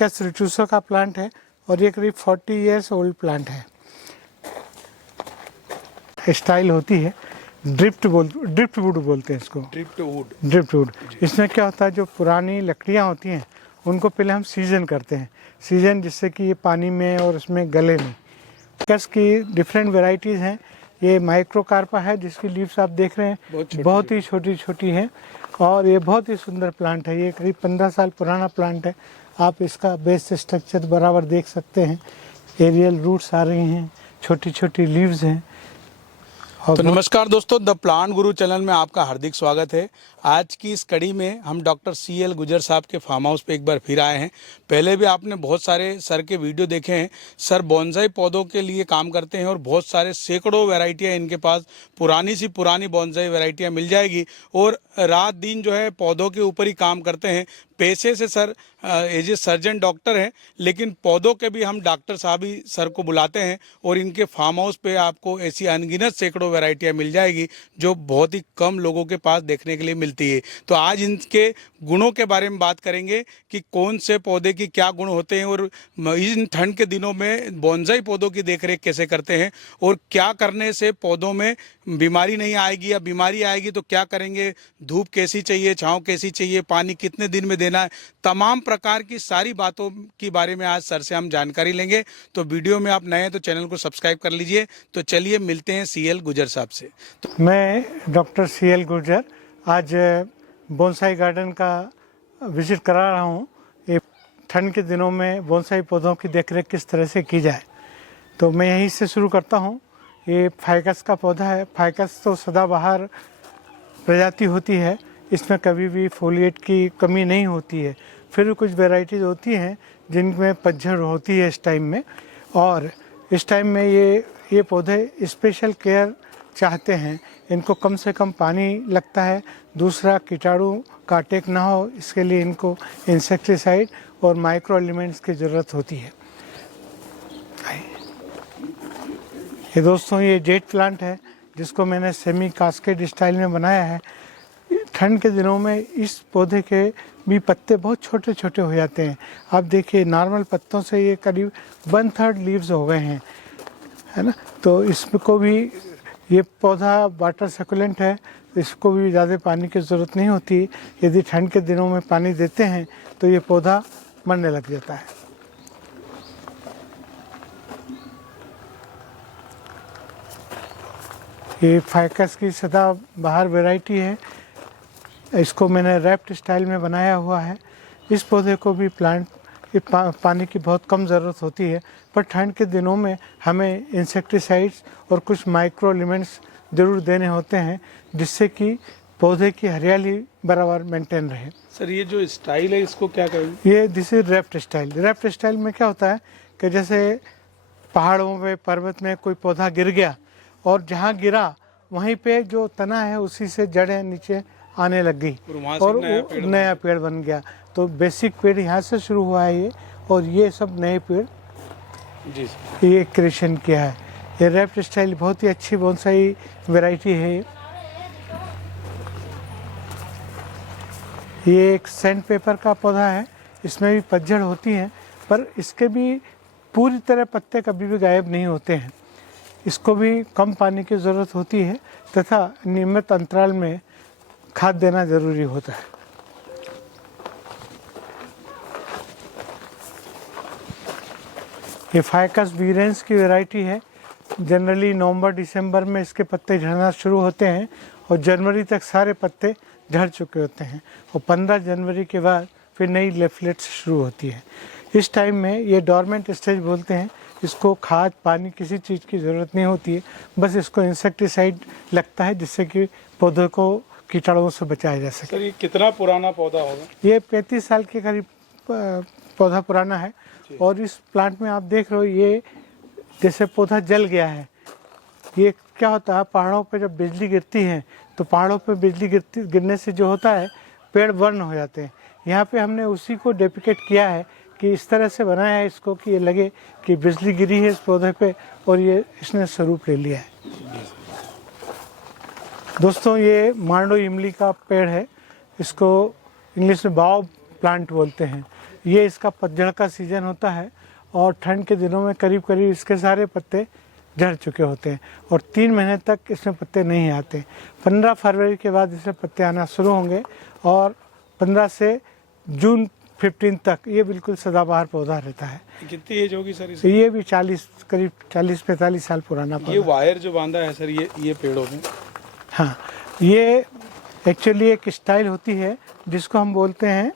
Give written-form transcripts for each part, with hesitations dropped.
Ficus रिट्यूसो का plant है और ये करीब 40 इयर्स ओल्ड प्लांट है। स्टाइल होती है ड्रिफ्ट वुड बोलते हैं इसको। Drift would. इसमें क्या होता है, जो पुरानी लकड़ियाँ होती हैं उनको पहले हम सीजन करते हैं, सीजन जिससे कि ये पानी में और उसमें गले नहीं। फाइकस की डिफरेंट वेराइटीज़ हैं। ये माइक्रोकार्पा है जिसकी लीव्स आप देख रहे हैं बहुत ही छोटी छोटी हैं और ये बहुत ही सुंदर प्लांट है। ये करीब 15 साल पुराना प्लांट है। आप इसका बेस स्ट्रक्चर बराबर देख सकते हैं, एरियल रूट्स आ रही हैं, छोटी छोटी लीव्स हैं। तो नमस्कार दोस्तों, द प्लांट गुरु चैनल में आपका हार्दिक स्वागत है। आज की इस कड़ी में हम डॉक्टर CL गुजर साहब के फार्म हाउस पे एक बार फिर आए हैं। पहले भी आपने बहुत सारे सर के वीडियो देखे हैं। सर बॉन्साई पौधों के लिए काम करते हैं और बहुत सारे सैकड़ों वैरायटियां इनके पास पुरानी सी पुरानी बॉन्साई वैरायटियां मिल जाएगी और रात दिन जो है पौधों के ऊपर ही काम करते हैं। पेशे से sir as a surgeon doctor हैं, लेकिन पौधों के भी हम डॉक्टर साहब ही सर को बुलाते हैं और इनके फार्म हाउस पे आपको ऐसी अनगिनत सैकड़ों वैरायटियां मिल जाएगी जो बहुत ही कम लोगों के पास देखने के लिए मिलती है। तो आज इनके गुणों के बारे में बात करेंगे कि कौन से पौधे की क्या गुण होते हैं और इन ठंड के दिनों में बॉन्साई पौधों की देखरेख कैसे करते हैं और क्या करने से पौधों में बीमारी नहीं आएगी या बीमारी आएगी तो क्या करेंगे, धूप कैसी चाहिए, छांव कैसी चाहिए, पानी कितने दिन में देना है, तमाम प्रकार की सारी बातों के बारे में आज सर से हम जानकारी लेंगे। तो वीडियो में आप नए हैं तो चैनल को सब्सक्राइब कर लीजिए। तो चलिए मिलते हैं CL गुजर साहब से। तो मैं डॉक्टर CL गुजर आज बोनसाई गार्डन का विजिट करा रहा हूँ। ये ठंड के दिनों में बोनसाई पौधों की देखरेख किस तरह से की जाए, तो मैं यहीं से शुरू करता हूँ। ये फाइकस का पौधा है। फाइकस तो सदाबहार प्रजाति होती है, इसमें कभी भी फोलिएट की कमी नहीं होती है। फिर भी कुछ वैरायटीज़ होती हैं जिनमें पतझड़ होती है इस टाइम में, और इस टाइम में ये पौधे स्पेशल केयर चाहते हैं। इनको कम से कम पानी लगता है, दूसरा कीटाणु का अटैक ना हो, इसके लिए इनको इंसेक्टिसाइड और माइक्रो एलिमेंट्स की ज़रूरत होती है। ये दोस्तों ये जेट प्लांट है जिसको मैंने सेमी कास्केड स्टाइल में बनाया है। ठंड के दिनों में इस पौधे के भी पत्ते बहुत छोटे छोटे हो जाते हैं। आप देखिए नॉर्मल पत्तों से ये करीब 1/3 लीव्स हो गए हैं, है ना। तो इसको भी, ये पौधा वाटर सकुलेंट है, इसको भी ज़्यादा पानी की ज़रूरत नहीं होती। यदि ठंड के दिनों में पानी देते हैं तो ये पौधा मरने लग जाता है। ये फाइकस की सदाबहार वैरायटी है। इसको मैंने रैप्ड स्टाइल में बनाया हुआ है। इस पौधे को भी पानी की बहुत कम ज़रूरत होती है, पर ठंड के दिनों में हमें इंसेक्टिसाइड्स और कुछ माइक्रो एलिमेंट्स ज़रूर देने होते हैं जिससे कि पौधे की हरियाली बराबर मेंटेन रहे। सर ये जो स्टाइल है इसको क्या कहेंगे? ये this is wrapped style. Wrapped style में क्या होता है कि जैसे पहाड़ों में, पर्वत में कोई पौधा गिर गया और जहाँ गिरा वहीं पे जो तना है उसी से जड़ें नीचे आने लग गई और नया पेड़ बन गया। तो बेसिक पेड़ यहाँ से शुरू हुआ है ये, और ये सब नए पेड़ जी ये क्रिएशन किया है। ये रैप्ड स्टाइल बहुत ही अच्छी बोनसाई वैरायटी है। ये एक सैंड पेपर का पौधा है, इसमें भी पतझड़ होती हैं, पर इसके भी पूरी तरह पत्ते कभी भी गायब नहीं होते हैं। इसको भी कम पानी की ज़रूरत होती है तथा नियमित अंतराल में खाद देना ज़रूरी होता है। ये फाइकस वीरेंस की वैरायटी है। जनरली नवंबर दिसंबर में इसके पत्ते झड़ना शुरू होते हैं और जनवरी तक सारे पत्ते झड़ चुके होते हैं और 15 जनवरी के बाद फिर नई लेफलेट्स शुरू होती है। इस टाइम में ये डोरमेंट स्टेज बोलते हैं। इसको खाद पानी किसी चीज़ की ज़रूरत नहीं होती है, बस इसको इंसेक्टिसाइड लगता है जिससे कि पौधे को कीटाणुओं से बचाया जा सके। सर ये कितना पुराना पौधा होगा? ये 35 साल के करीब पौधा पुराना है। और इस प्लांट में आप देख रहे हो ये जैसे पौधा जल गया है। ये क्या होता है, पहाड़ों पे जब बिजली गिरती है तो पहाड़ों पे बिजली गिरने से जो होता है पेड़ बर्न हो जाते हैं। यहाँ पे हमने उसी को डेपिकेट किया है कि इस तरह से बनाया है इसको कि ये लगे कि बिजली गिरी है इस पौधे पे और ये इसने स्वरूप ले लिया है। दोस्तों ये मांडो इमली का पेड़ है, इसको इंग्लिश में बाओ प्लांट बोलते हैं। ये इसका पतझड़ का सीज़न होता है और ठंड के दिनों में करीब करीब इसके सारे पत्ते झड़ चुके होते हैं और 3 महीने तक इसमें पत्ते नहीं आते। 15 फरवरी के बाद इसमें पत्ते आना शुरू होंगे और 15 से जून 15 तक ये बिल्कुल सदाबहार पौधा रहता है। कितनी एज होगी सर इसकी? ये भी करीब 40-45 साल पुराना पौधा। ये वायर जो बांधा है सर ये पेड़ों में? हाँ, ये एक्चुअली एक स्टाइल होती है जिसको हम बोलते हैं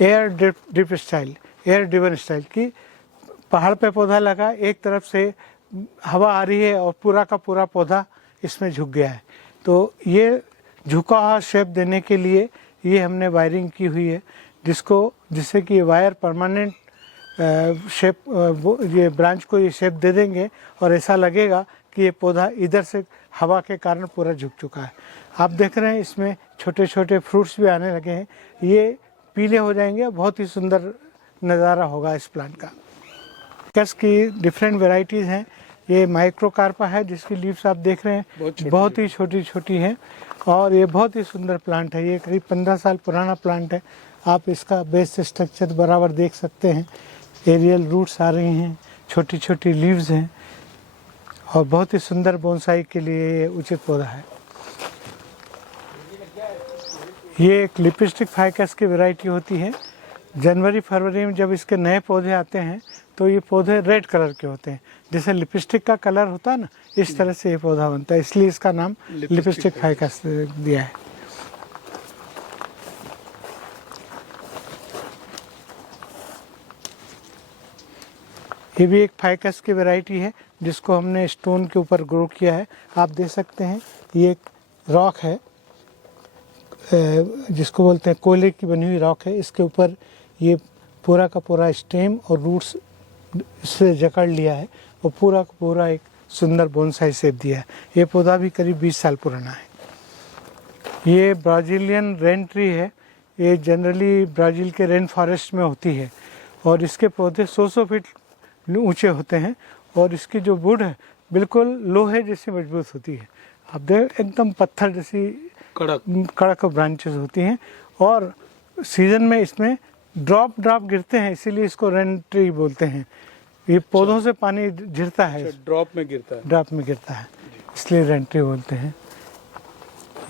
air drip style, air driven style की। पहाड़ पे पौधा लगा, एक तरफ से हवा आ रही है और पूरा का पूरा पौधा इसमें झुक गया है। तो ये झुका हुआ शेप देने के लिए ये हमने वायरिंग की हुई है जिससे कि ये वायर परमानेंट शेप ये ब्रांच को ये शेप दे देंगे और ऐसा लगेगा कि ये पौधा इधर से हवा के कारण पूरा झुक चुका है। आप देख रहे हैं इसमें छोटे छोटे फ्रूट्स भी आने लगे हैं, ये पीले हो जाएंगे, बहुत ही सुंदर नज़ारा होगा इस प्लांट का। कैक्टस की डिफरेंट वेराइटीज़ हैं। ये माइक्रोकार्पा है जिसकी लीव्स आप देख रहे हैं बहुत ही छोटी छोटी हैं और ये बहुत ही सुंदर प्लांट है। ये करीब 15 साल पुराना प्लांट है। आप इसका बेस स्ट्रक्चर बराबर देख सकते हैं, एरियल रूट्स आ रही हैं, छोटी छोटी लीव्स हैं और बहुत ही सुंदर बोनसाई के लिए ये उचित पौधा है। ये एक लिपस्टिक फाइकस की वैरायटी होती है। जनवरी फरवरी में जब इसके नए पौधे आते हैं तो ये पौधे रेड कलर के होते हैं, जैसे लिपस्टिक का कलर होता है ना, इस तरह से ये पौधा बनता है, इसलिए इसका नाम लिपस्टिक फाइकस दिया है। ये भी एक फाइकस की वैरायटी है जिसको हमने स्टोन के ऊपर ग्रो किया है। आप देख सकते हैं ये एक रॉक है जिसको बोलते हैं कोयले की बनी हुई रॉक है। इसके ऊपर ये पूरा का पूरा स्टेम और रूट्स से जकड़ लिया है और पूरा का पूरा एक सुंदर बोनसाई शेप दिया है। ये पौधा भी करीब 20 साल पुराना है। ये ब्राज़ीलियन रेन ट्री है। ये जनरली ब्राज़ील के रेन फॉरेस्ट में होती है और इसके पौधे 100 फीट ऊंचे होते हैं और इसकी जो वुड है बिल्कुल लोहे जैसी मजबूत होती है। आप देख एकदम पत्थर जैसी कड़क ब्रांचेस होती हैं और सीजन में इसमें ड्रॉप गिरते हैं, इसीलिए इसको रेन ट्री बोलते हैं। ये पौधों से पानी गिरता है, ड्रॉप में गिरता है, इसलिए रेन ट्री बोलते हैं।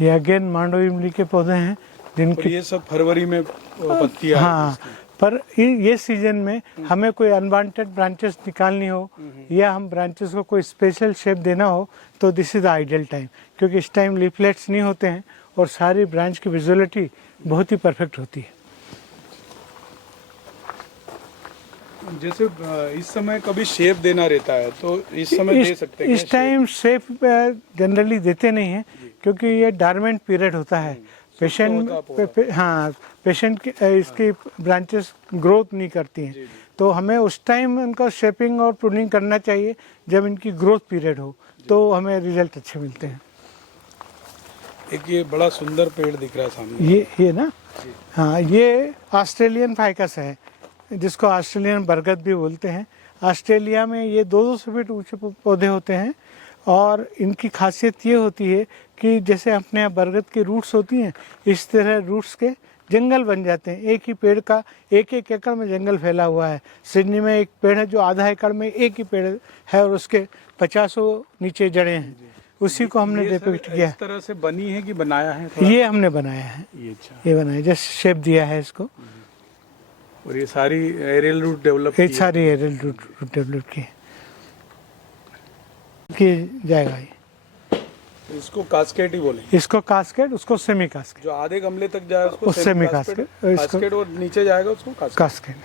ये अगेन मांडो इमली के पौधे हैं जिनके ये सब फरवरी में पत्तियां। हाँ, पर ये सीजन में हमें कोई अनवांटेड ब्रांचेस निकालनी हो या हम ब्रांचेस को कोई स्पेशल शेप देना हो तो this is the ideal time, क्योंकि इस टाइम लीफलेट्स नहीं होते हैं और सारी ब्रांच की विजुअलिटी बहुत ही परफेक्ट होती है। जैसे इस समय कभी शेप देना रहता है तो इस समय दे सकते हैं? इस टाइम शेप जनरली देते नहीं हैं क्योंकि ये डॉर्मेंट पीरियड होता है। पेशेंट की इसकी ब्रांचेस ग्रोथ नहीं करती हैं, तो हमें उस टाइम उनका शेपिंग और प्रूनिंग करना चाहिए जब इनकी ग्रोथ पीरियड हो, तो हमें रिजल्ट अच्छे मिलते हैं। एक ये बड़ा सुंदर पेड़ दिख रहा है सामने, ये ना, हाँ, ये ऑस्ट्रेलियन फाइकस है जिसको ऑस्ट्रेलियन बरगद भी बोलते हैं। ऑस्ट्रेलिया में ये 200 फीट ऊंचे पौधे होते हैं और इनकी खासियत ये होती है कि जैसे अपने यहाँ बरगद की रूट्स होती हैं, इस तरह रूट्स के जंगल बन जाते हैं। एक ही पेड़ का 1-1 एकड़ में जंगल फैला हुआ है। सिडनी में एक पेड़ है जो आधा एकड़ में एक ही पेड़ है और उसके 50 नीचे जड़ें हैं, उसी को हमने डिपिक्ट किया। इस तरह से बनी है कि बनाया है? ये हमने बनाया है, ये बनाया, जस्ट शेप दिया है इसको। और ये सारी एरियल रूट डेवलप की जाएगा। ये इसको कास्केट ही बोले? इसको कास्केट, उसको सेमी कास्केट। जो आधे गमले तक जाए उसको सेमी कास्केट, कास्केट, और नीचे जाएगा उसको कास्केट।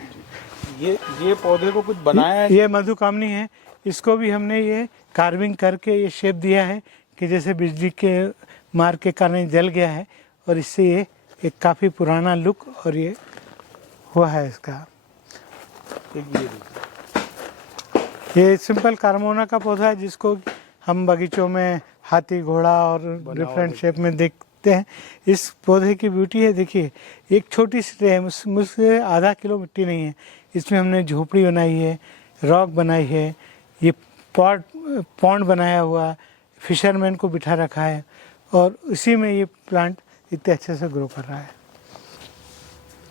ये पौधे को कुछ बनाया है? ये मधुकामनी है, इसको भी हमने ये कार्विंग करके ये शेप दिया है कि जैसे बिजली के मार के कारण जल गया है और इससे ये एक काफ़ी पुराना लुक और ये हुआ है इसका। ये सिंपल कार्मोना का पौधा है जिसको हम बगीचों में हाथी घोड़ा और डिफरेंट शेप में देखते हैं। इस पौधे की ब्यूटी है, देखिए एक छोटी सी ट्रे है, मुझसे आधा किलो मिट्टी नहीं है, इसमें हमने झोपड़ी बनाई है, रॉक बनाई है, ये पॉन्ड बनाया हुआ, फिशरमैन को बिठा रखा है और उसी में ये प्लांट इतने अच्छे से ग्रो कर रहा है।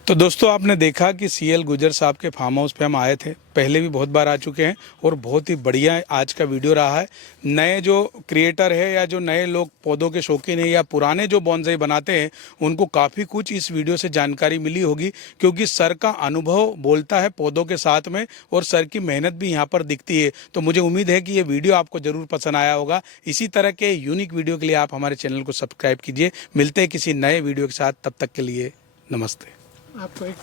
तो दोस्तों आपने देखा कि सीएल गुजर साहब के फार्म हाउस पे हम आए थे, पहले भी बहुत बार आ चुके हैं और बहुत ही बढ़िया आज का वीडियो रहा है। नए जो क्रिएटर है या जो नए लोग पौधों के शौकीन हैं या पुराने जो बॉन्साई बनाते हैं उनको काफ़ी कुछ इस वीडियो से जानकारी मिली होगी, क्योंकि सर का अनुभव बोलता है पौधों के साथ में और सर की मेहनत भी यहाँ पर दिखती है। तो मुझे उम्मीद है कि ये वीडियो आपको ज़रूर पसंद आया होगा। इसी तरह के यूनिक वीडियो के लिए आप हमारे चैनल को सब्सक्राइब कीजिए। मिलते हैं किसी नए वीडियो के साथ, तब तक के लिए नमस्ते। आपको एक